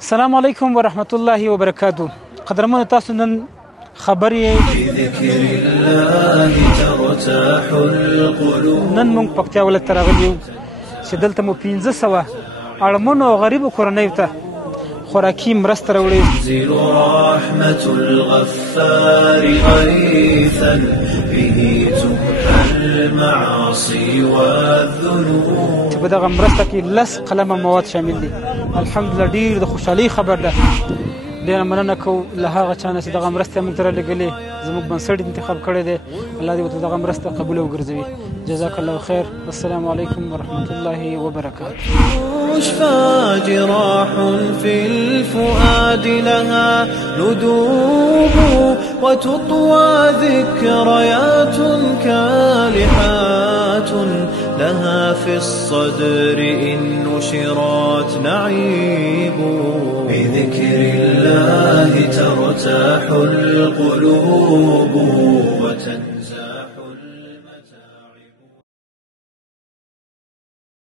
السلام علیکم ورحمت الله وبرکاتو. قدرمنو تاسو نن خبر یې نن موږ پکتیا ولایت ته راغلي یو چې دلته مو 1500 اړمنو او غریبو کورنیو ته خوراکي مرسته راوړې رحمة الغفار غيثا به تمحى المعاصي والذنوب چې په دغه مرسته کې 10 قلمه مواد شامل دي. الحمدلله ډېر د خوشحالۍ خبر ده. ډېره مننه کوو له هغه چا نه چې دغه مرسته موږ ته رالېږلې. زموږ بنسټ انتخاب کړی دی. الله دې ورته دغه مرسته قبوله وګرځوي. جزاک الله خیر. السلام علیکم ورحمة الله وبرکاته. تشفى جراح في الفؤاد لها ندوب وتطوى ذكريات كالحات لها في الصدر إن نشرات نعيب بذكر الله ترتاح القلوب وتنزل